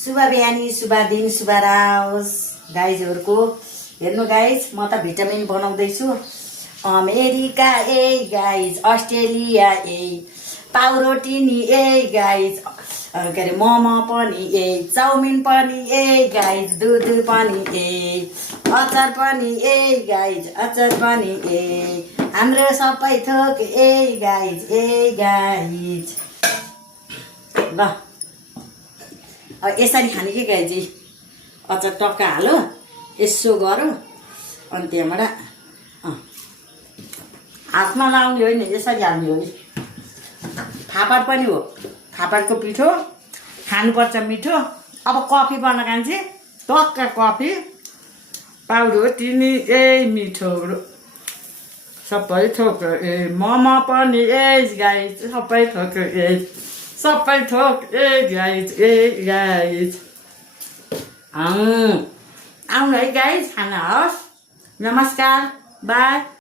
शुभ बिहानी शुभ दिन शुभ राओस् गाइजहरुको हेर्नु गाइज म त भिटामिन बनाउँदैछु अमेरिका ए गाइज अस्ट्रेलिया ए पाउरोटी नि ए गाइज के अरे मोमो पनि ए चाउमिन पनि ए गाइज दुध पनि ए अचार पनि ए गाइज अचार पनि ए हाम्रो सबै थोक ए गाइज ल अब यसरी खाने कि गाइजी अचार टक्का हालो यसो गरौँ अनि त्यहाँबाट हातमा लाउने होइन यसरी हाल्ने हो फापर पनि हो फापरको पिठो खानुपर्छ मिठो अब कफी बनाएर खान्छे टक्का कफी पाउडर तिनी ए मिठो सबै थोक ए मोमो पनि ए गाइज सबै थोक ए सबै थोक ए गाइज आउनु है गाइज खाना होस् नमस्कार बाई